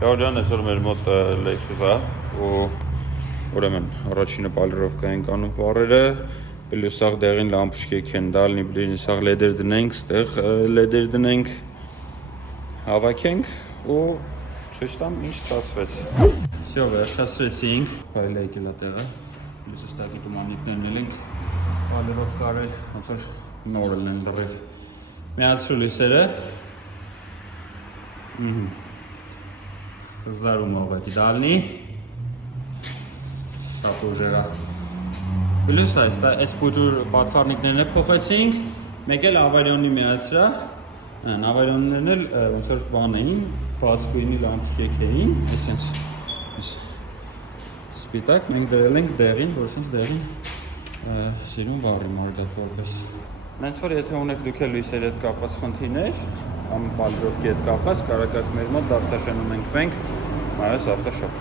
Գյորջան այսօր մեր մոտ Lexus է ու ուրեմն առաջինը պալիրովկա ենք անում վառերը, պլյուս սաղ դեղին լամպուշկեք են դալնի բլինի սաղ լեդեր դնենք, ստեղ լեդեր դնենք, հավաքենք ու ցույց տամ ինչ ստացվեց։ Всё, վերջացրեցինք, փայլ եկել է տեղը, պլյուս ստակի տումանիկներն ենք պալիրովկա արել, ոնց որ նոր են լրիվ։ Միացրու լույսերը։ Զարում ողջ դալնի շատ ուժերա պլյուս այս բուջուր պատվարնիկներն փոխեցինք մեկ էլ ավարիոնի միացրա ավարիոններն էլ ոնց որ բան էին պլաստիկի լամպուշկեք էին այսինքն սպիտակ մենք դրել ենք դեղին որ ասենք դեղին սիրուն վառի մարգատ որպես Նենց որ եթե ունեք դուք էլ լույսերի հետ կապված խնդիրներ կամ պալիրովկի հետ կապված կարող եք մեր մոտ դավթաշենում ենք մենք Marius Автошоп